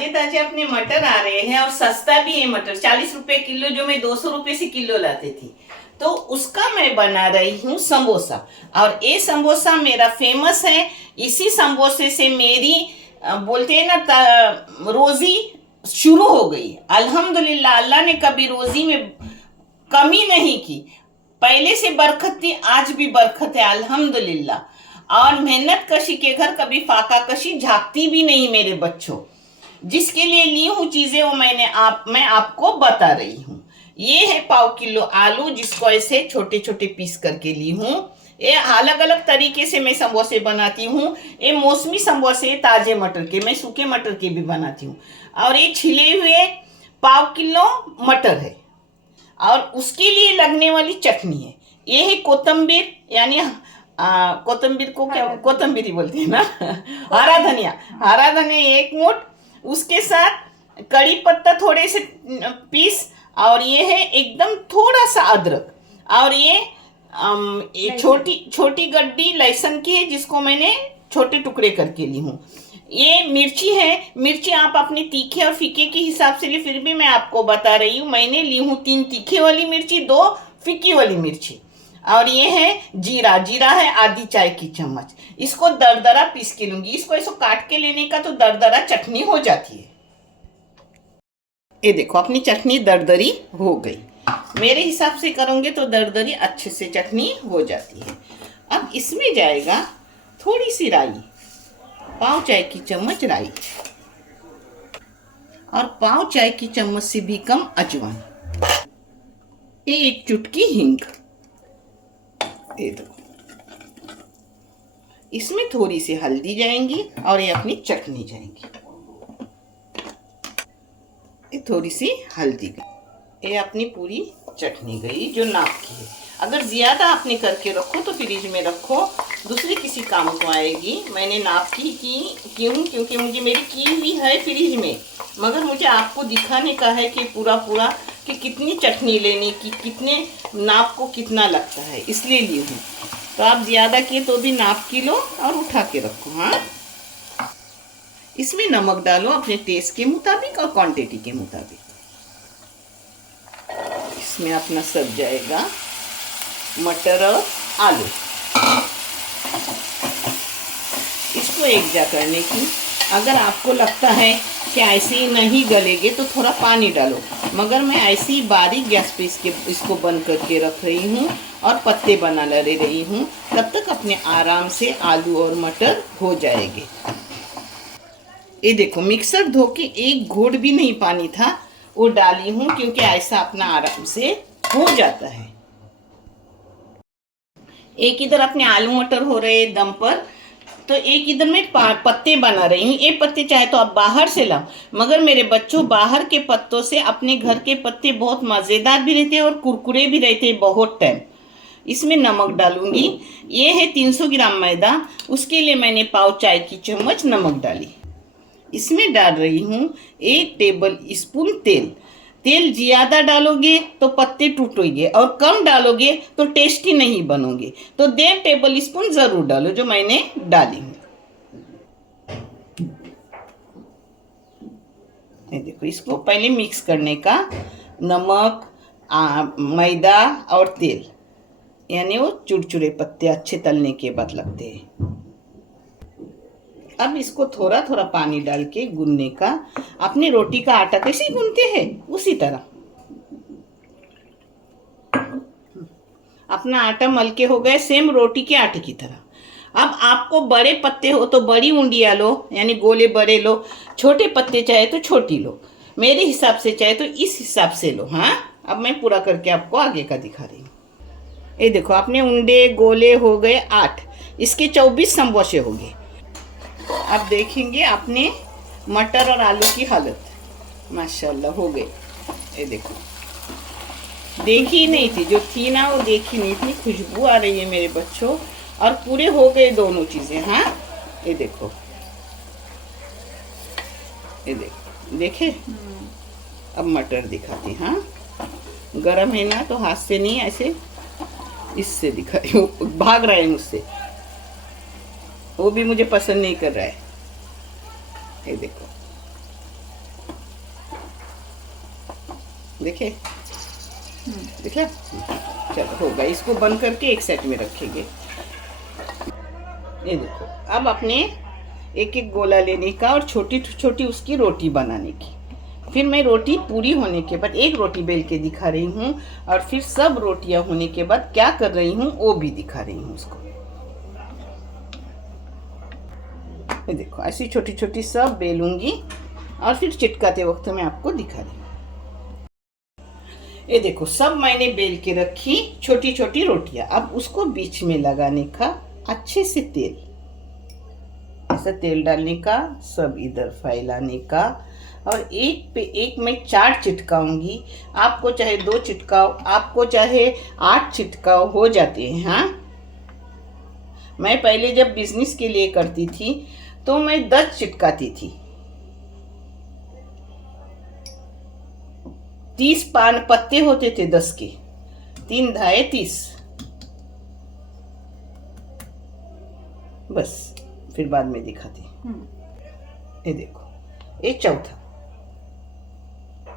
ताजे ताजे अपने मटर आ रहे हैं और सस्ता भी है मटर, 40 रुपए किलो, जो मैं 200 रुपए से किलो लाती थी। तो उसका मैं बना रही हूँ समोसा। और ये समोसा मेरा फेमस है। इसी समोसे से मेरी बोलते हैं ना रोजी शुरू हो गई। अल्हम्दुलिल्लाह, अल्लाह ने कभी रोजी में कमी नहीं की। पहले से बरकत थी, आज भी बरकत है अल्हम्दुलिल्लाह। और मेहनत कशी के घर कभी फाका कशी झांकती भी नहीं मेरे बच्चों। जिसके लिए ली हूँ चीजें वो मैं आपको बता रही हूँ। ये है ½ किलो आलू, जिसको ऐसे छोटे छोटे पीस करके ली हूँ। ये अलग अलग तरीके से मैं समोसे बनाती हूँ। ये मौसमी समोसे ताजे मटर के, मैं सूखे मटर के भी बनाती हूँ। और ये छिले हुए ½ किलो मटर है। और उसके लिए लगने वाली चटनी है, ये है कोतंबीर, यानी कोतंबीर को क्या कोतंबीर ही बोलते हैं ना हरा धनिया। हरा धनिया 1 मुठ, उसके साथ कड़ी पत्ता थोड़े से पीस, और ये है एकदम थोड़ा सा अदरक, और ये छोटी छोटी गड्डी लहसुन की है, जिसको मैंने छोटे टुकड़े करके ली हूँ। ये मिर्ची है, मिर्ची आप अपने तीखे और फीके के हिसाब से ले, फिर भी मैं आपको बता रही हूँ। मैंने ली हूँ 3 तीखे वाली मिर्ची, 2 फीकी वाली मिर्ची। और ये है जीरा, जीरा है आधी चाय की चम्मच। इसको दरदरा पीस के लूंगी। इसको ऐसा काट के लेने का तो दरदरा चटनी हो जाती है। ये देखो अपनी चटनी दरदरी हो गई। मेरे हिसाब से करोगे तो दरदरी अच्छे से चटनी हो जाती है। अब इसमें जाएगा थोड़ी सी राई, ½ चाय की चम्मच राई, और ½ चाय की चम्मच से भी कम अजवाइन, 1 चुटकी हींग। ये दो, इसमें थोड़ी सी हल्दी जाएंगी और ये अपनी चटनी जाएंगी। ये थोड़ी सी हल्दी गई, ये अपनी पूरी चटनी गई जो नाप की है। अगर ज़्यादा आपने करके रखो तो फ्रिज में रखो, दूसरे किसी काम को आएगी। मैंने नाप की क्यों? क्योंकि मुझे मेरी की हुई है फ्रिज में, मगर मुझे आपको दिखाने का है कि पूरा कि कितनी चटनी लेने की, कितने नाप को कितना लगता है, इसलिए ली हूँ। तो आप ज़्यादा किए तो भी नाप की लो और उठा के रखो। हाँ, इसमें नमक डालो अपने टेस्ट के मुताबिक और क्वांटिटी के मुताबिक। इसमें अपना सब जाएगा मटर और आलू। इसको एक जा करने की, अगर आपको लगता है कि ऐसे ही नहीं गलेगे तो थोड़ा पानी डालो, मगर मैं ऐसे ही बारीक गैस पे इसको बंद करके रख रही हूँ और पत्ते बना ले रही हूँ। तब तक अपने आराम से आलू और मटर हो जाएंगे। ये देखो मिक्सर धो के 1 घोट भी नहीं पानी था वो डाली हूँ, क्योंकि ऐसा अपना आराम से हो जाता है। एक इधर अपने आलू मटर हो रहे दम पर, तो एक इधर मैं पत्ते बना रही हूँ। ये पत्ते चाहे तो आप बाहर से लाओ, मगर मेरे बच्चों बाहर के पत्तों से अपने घर के पत्ते बहुत मज़ेदार भी रहते हैं और कुरकुरे भी रहते हैं बहुत टाइम। इसमें नमक डालूंगी। ये है 300 ग्राम मैदा, उसके लिए मैंने ½ चाय की चम्मच नमक डाली। इसमें डाल रही हूँ 1 टेबल स्पून तेल। तेल ज़्यादा डालोगे तो पत्ते टूटेंगे और कम डालोगे तो टेस्टी नहीं बनोगे। तो 1.5 टेबल स्पून ज़रूर डालो, जो मैंने डाली हूँ। ये देखो, इसको पहले मिक्स करने का, नमक, मैदा और तेल, यानी वो चुरचुरे पत्ते अच्छे तलने के बाद लगते हैं। अब इसको थोड़ा थोड़ा पानी डाल के गूंदने का। अपनी रोटी का आटा कैसे गूंदते हैं उसी तरह अपना आटा मल के हो गए, सेम रोटी के आटे की तरह। अब आपको बड़े पत्ते हो तो बड़ी उंडिया लो, यानी गोले बड़े लो। छोटे पत्ते चाहे तो छोटी लो, मेरे हिसाब से चाहे तो इस हिसाब से लो। हाँ, अब मैं पूरा करके आपको आगे का दिखा रही हूँ। ये देखो अपने उंडे गोले हो गए 8, इसके 24 समोसे हो गए। अब देखेंगे अपने मटर और आलू की हालत, माशाल्लाह हो गए। ये देखो, देखी नहीं थी, जो थी ना वो देखी नहीं थी। खुशबू आ रही है मेरे बच्चों, और पूरे हो गए दोनों चीज़ें। हाँ, ये देखो, ये देखो, देखे। अब मटर दिखाती। हाँ, गरम है ना तो हाथ से नहीं, ऐसे इससे दिखा रही हूँ। भाग रहा है मुझसे, वो भी मुझे पसंद नहीं कर रहा है। ये देखो, देखे, देखा? चलो हो गया, इसको बंद करके एक साइड में रखेंगे। ये देखो, अब अपने एक एक गोला लेने का और छोटी छोटी उसकी रोटी बनाने की। फिर मैं रोटी पूरी होने के बाद एक रोटी बेल के दिखा रही हूँ, और फिर सब रोटियां होने के बाद क्या कर रही हूँ वो भी दिखा रही हूँ उसको। ये देखो, ऐसी छोटी छोटी सब बेलूंगी और फिर चिटकाते वक्त मैं आपको दिखा रही हूँ। ये देखो, सब मैंने बेल के रखी छोटी छोटी रोटियां। अब उसको बीच में लगाने का अच्छे से तेल, ऐसा तेल डालने का, सब इधर फैलाने का, और एक पे एक मैं 4 चिटकाऊंगी। आपको चाहे 2 चिटकाओ, आपको चाहे 8 चिटकाओ, हो जाते हैं। हाँ, मैं पहले जब बिजनेस के लिए करती थी तो मैं 10 चिटकाती थी। 30 पान पत्ते होते थे 10 के, 3 धाए 30, बस। फिर बाद में दिखाती। ये देखो, ये चौथा,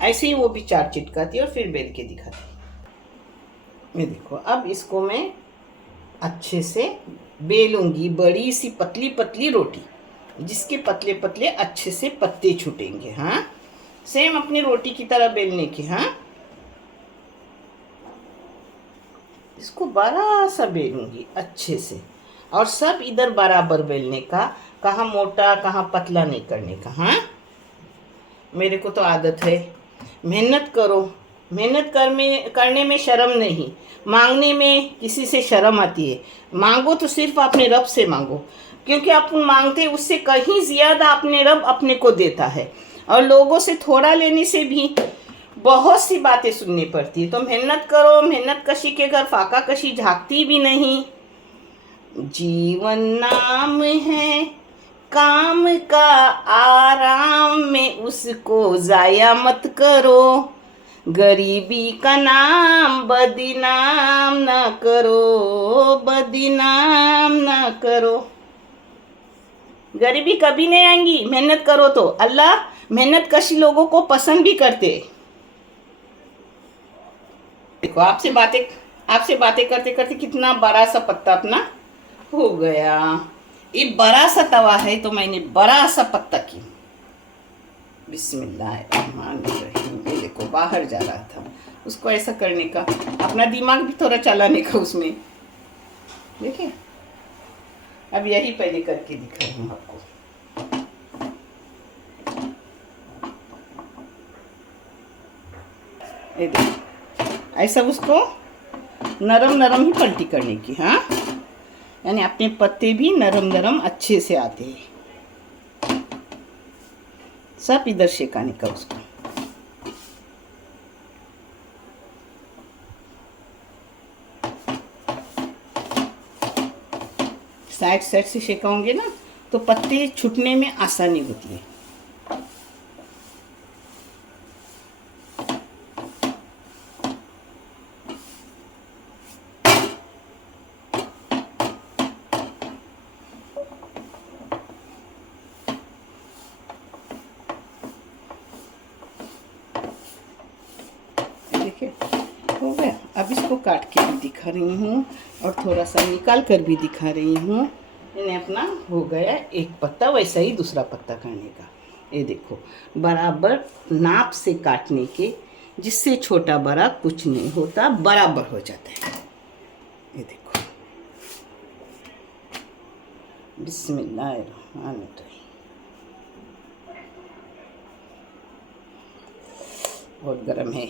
ऐसे ही वो भी 4 चिटकाती और फिर बेल के दिखाती। ये देखो, अब इसको मैं अच्छे से बेलूंगी, बड़ी सी पतली पतली रोटी, जिसके पतले पतले अच्छे से पत्ते छूटेंगे। हाँ, सेम अपनी रोटी की तरह बेलने की। हाँ, इसको बड़ा सा बेलूंगी अच्छे से, और सब इधर बराबर बेलने का, कहाँ मोटा कहाँ पतला नहीं करने का। हाँ, मेरे को तो आदत है। मेहनत करो, मेहनत करने में शर्म नहीं, मांगने में किसी से शर्म आती है। मांगो तो सिर्फ अपने रब से मांगो, क्योंकि आप मांगते उससे कहीं ज़्यादा अपने रब अपने को देता है, और लोगों से थोड़ा लेने से भी बहुत सी बातें सुननी पड़ती है। तो मेहनत करो, मेहनत कशी के घर फाका कशी झांकती भी नहीं। जीवन नाम है काम का, आराम में उसको जाया मत करो। गरीबी का नाम बदनाम ना करो, बदनाम ना करो। गरीबी कभी नहीं आएंगी, मेहनत करो तो। अल्लाह मेहनत कशी लोगों को पसंद भी करते। देखो, आपसे बातें करते करते कितना बड़ा सा पत्ता अपना हो गया। ये बड़ा सा तवा है तो मैंने बड़ा सा पत्ता की। बिस्मिल्लाहिर्रहमानिर्रहीम। ये देखो, बाहर जा रहा था, उसको ऐसा करने का, अपना दिमाग भी थोड़ा चलाने का उसमें। देखिए, अब यही पहले करके दिखा रही हूँ आपको। ये देखो, ऐसा उसको नरम नरम ही पलटी करने की। हाँ, यानी अपने पत्ते भी नरम नरम अच्छे से आते हैं। सब इधर शेकाने का उसको। साइड साइड से शेकाओगे ना तो पत्ते छूटने में आसानी होती है। देखिए, हो गया। अब इसको काट के भी दिखा रही हूँ और थोड़ा सा निकाल कर भी दिखा रही हूँ। इन्हें अपना हो गया एक पत्ता, वैसा ही दूसरा पत्ता करने का। ये देखो, बराबर नाप से काटने के, जिससे छोटा बड़ा कुछ नहीं होता, बराबर हो जाता है। ये देखो, बिस्मिल्लाहिर्रहमानिर्रहीम। बहुत गर्म है।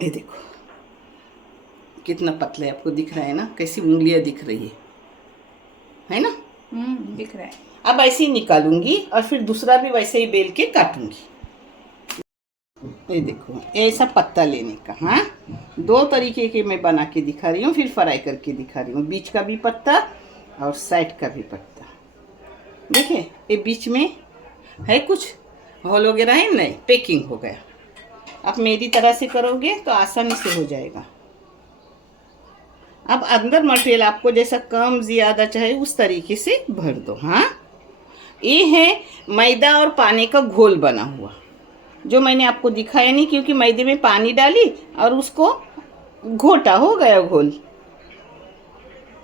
ये देखो कितना पतला है, आपको दिख रहा है ना, कैसी उंगलियां दिख रही है ना? दिख रहा है। अब ऐसे ही निकालूंगी और फिर दूसरा भी वैसे ही बेल के काटूंगी। ये देखो, ऐसा पत्ता लेने का। हाँ, 2 तरीके के मैं बना के दिखा रही हूँ, फिर फ्राई करके दिखा रही हूँ। बीच का भी पत्ता और साइड का भी पत्ता। देखिए, ये बीच में है कुछ होल वगैरह है नहीं, पैकिंग हो गया। आप मेरी तरह से करोगे तो आसानी से हो जाएगा। अब अंदर मटेरियल आपको जैसा कम ज़्यादा चाहे उस तरीके से भर दो। हाँ, ये है मैदा और पानी का घोल बना हुआ, जो मैंने आपको दिखाया नहीं क्योंकि मैदे में पानी डाली और उसको घोटा, हो गया घोल।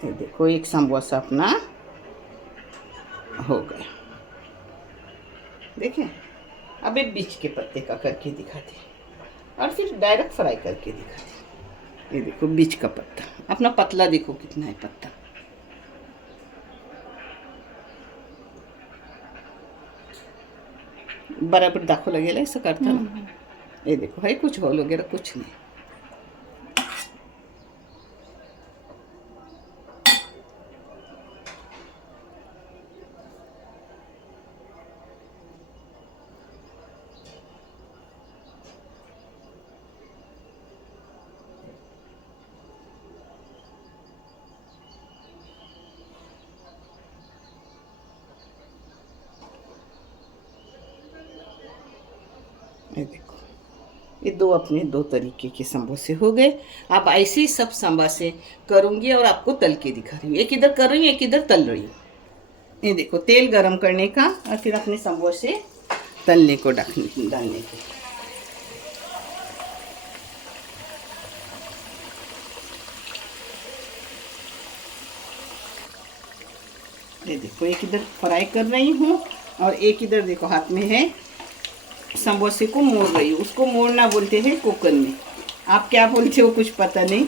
ये देखो एक समोसा अपना हो गया। देखिए, अब एक बीच के पत्ते का करके दिखाते और फिर डायरेक्ट फ्राई करके दिखाते। ये देखो बीच का पत्ता अपना पतला, देखो कितना है पत्ता। बराबर दाखो लगेगा ऐसा करता ना। ये देखो है कुछ होल वगैरह कुछ नहीं। ये देखो, ये दो अपने दो तरीके के समोसे हो गए। अब ऐसे ही सब समोसे करूँगी और आपको तल के दिखा रही हूँ। एक इधर कर रही हूँ, एक इधर तल रही हूँ। ये देखो तेल गरम करने का और फिर अपने समोसे तलने को डालने के। ये देखो एक इधर फ्राई कर रही हूँ और एक इधर देखो हाथ में है समोसे को मोड़ रही हूँ। उसको मोड़ना बोलते हैं कोकन में, आप क्या बोलते हो कुछ पता नहीं।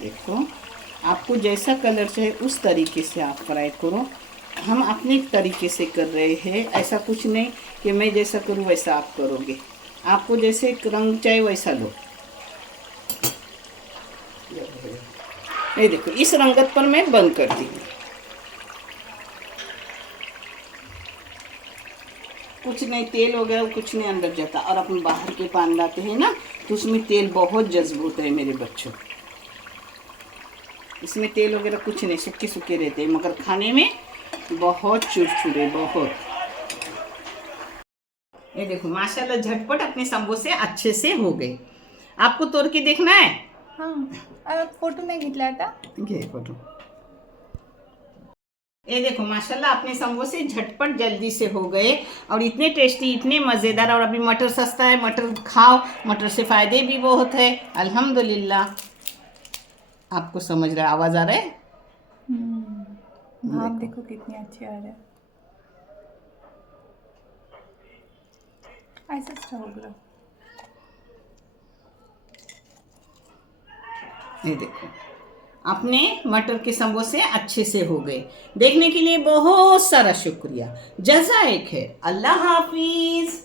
देखो आपको जैसा कलर चाहे उस तरीके से आप फ्राई करो। हम अपने तरीके से कर रहे हैं, ऐसा कुछ नहीं कि मैं जैसा करूँ वैसा आप करोगे। आपको जैसे रंग चाहे वैसा लो। ये देखो इस रंगत पर मैं बंद कर दी। कुछ नहीं, तेल वगैरह कुछ नहीं अंदर जाता। और अपन बाहर के पान लाते हैं ना तो उसमें तेल बहुत जज्ब होता है मेरे बच्चों। इसमें तेल वगैरह कुछ नहीं, सूखे सूखे रहते हैं मगर खाने में बहुत चुरचुरे बहुत। ये देखो माशाल्लाह झटपट अपने समोसे अच्छे से हो गए। आपको तोड़ के देखना है? हाँ, फोटो नहीं घेतला आता। घे फोटो। ये देखो माशाल्लाह अपने समोसे झटपट जल्दी से हो गए और इतने टेस्टी, इतने मज़ेदार। और अभी मटर सस्ता है, मटर खाओ, मटर से फ़ायदे भी बहुत है अल्हम्दुलिल्लाह। आपको समझ रहा है, आवाज़ आ रहा है? भाप देखो कितनी अच्छी आ रहा है। ऐसा स्टोव करो। ये देखो अपने मटर के समोसे अच्छे से हो गए। देखने के लिए बहुत सारा शुक्रिया। जज़ा एक है। अल्लाह हाफिज़।